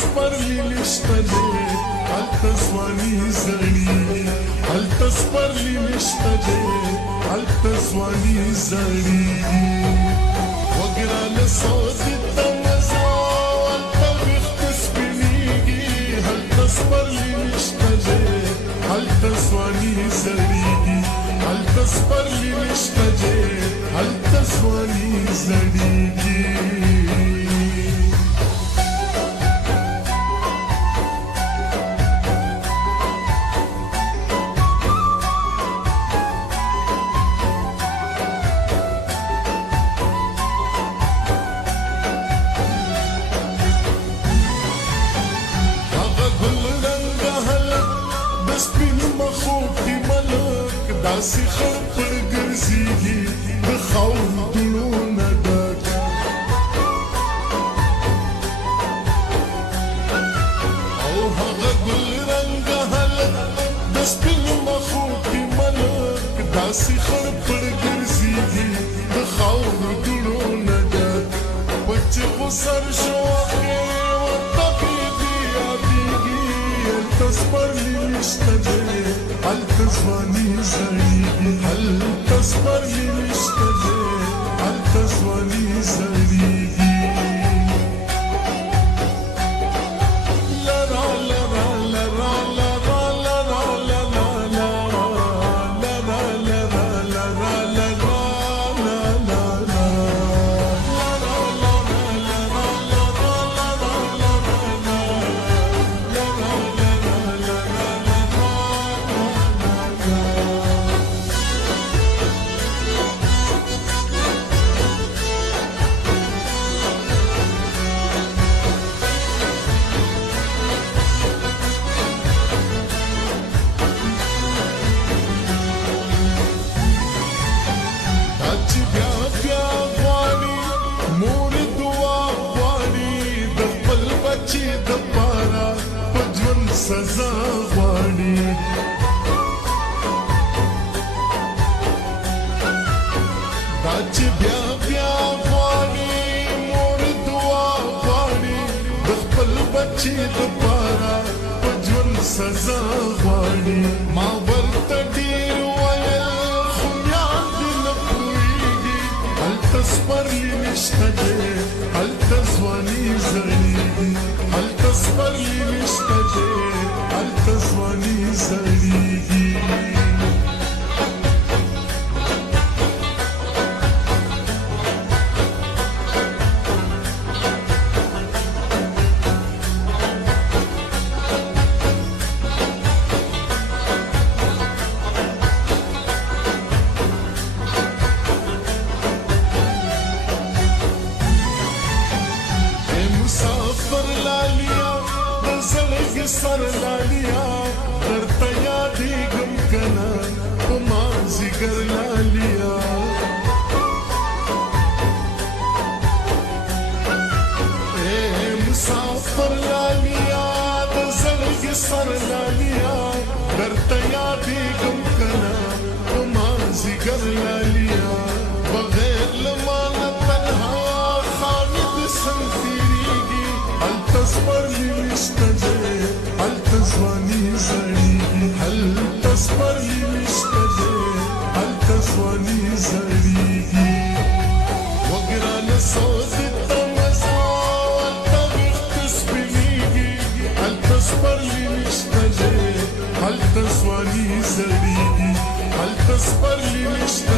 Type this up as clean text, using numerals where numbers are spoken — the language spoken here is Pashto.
سپرلی نشته دی هلته ځواني زړیږي هلته سپرلی نشته دی هلته ځواني زړیږي وګرانه سوځي ته مزه هلته ویښته سپینېږي هلته سپرلی نشته دی هلته ځواني زړیږي هلته سپرلی نشته دی هلته ځواني زړیږي داسې خړ پړ ګرځېږي د خاورو نه ډک او هغه ګل رنګه هلک د سپینو مخو کې ملک داسې خړ پړ ګرځېږي د خاورو نه ډک په چې غسر شو کې ورته بېبي یادېږي هلته سپرلی نشته دی هلته ځواني زړیږي هلته سپرلی نشته دی هلته ځواني زړیږي لرا لرا لرا لرا لرا لرا لرا لرا لرا سزا غواړي دا چې بیا بیا غواړي مور دعا غواړي د خپل بچي دپاره په ژوند سزا غواړي ما ورته ډېر ویل خو بیا دې نه پوهېږي هلته سپرلی نشته دی هلته ځواني زړېږي هلته سپرلی نشته دی هلته ځواني زړېږي سر لالیا درته یادېږم کنه په مازدیګر لالیا ای مسافر لالیا د زړګي سر لالیا درته یادېږم کنه په مازدیګر لالیا بغیر له مانه تنها خانه دې څنګه تېرېږي هلته سپرلی نشته دی هلته ځواني زړېږي هلته سپرلی نشته دی هلته ځواني زړېږي وګرانه سوځي ته مزه هلته ویښته سپینېږي هلته سپرلی نشته دی هلته ځواني زړېږي هلته سپرلی نشته